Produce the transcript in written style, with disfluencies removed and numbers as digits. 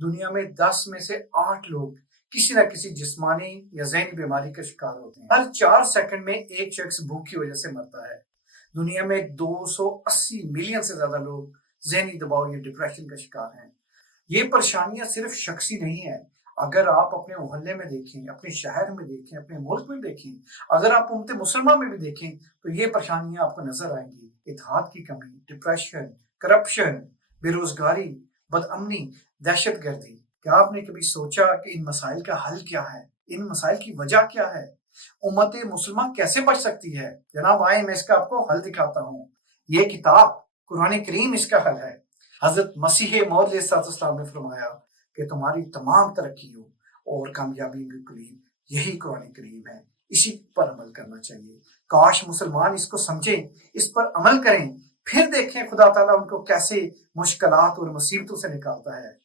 दुनिया में 10 में से 8 लोग किसी न किसी जिस्मानी या ज़हनी बीमारी का शिकार होते हैं। हर 4 सेकंड में एक शख्स भूख की वजह से मरता है। दुनिया में 280 मिलियन से ज़्यादा लोग ज़हनी दबाव या डिप्रेशन का शिकार हैं। ये परेशानियां सिर्फ शख्सी नहीं है। अगर आप अपने मोहल्ले में देखें, अपने शहर में देखें, अपने मुल्क में देखें, अगर आप उम्मत मुसलमा में भी देखें, तो ये परेशानियां आपको नजर आएंगी। इत्तेहाद की कमी, डिप्रेशन, करप्शन, बेरोजगारी, बदअमनी, दहशतगर्दी। क्या आपने कभी सोचा कि इन मसाइल का हल क्या है? इन मसाइल की वजह क्या है? उम्मत मुसलमान कैसे बच सकती है? जनाब आए मैं इसका आपको हल दिखाता हूँ। ये किताब कुरान करीम इसका हल है। हजरत मसीह मौद अलैहिस्सलाम ने फरमाया कि तुम्हारी तमाम तरक्कियों और कामयाबी के करीब यही कुरान करीम है, इसी पर अमल करना चाहिए। काश मुसलमान इसको समझें, इस पर अमल करें, फिर देखें खुदा ताला उनको कैसे मुश्किलात और मुसीबतों से निकालता है।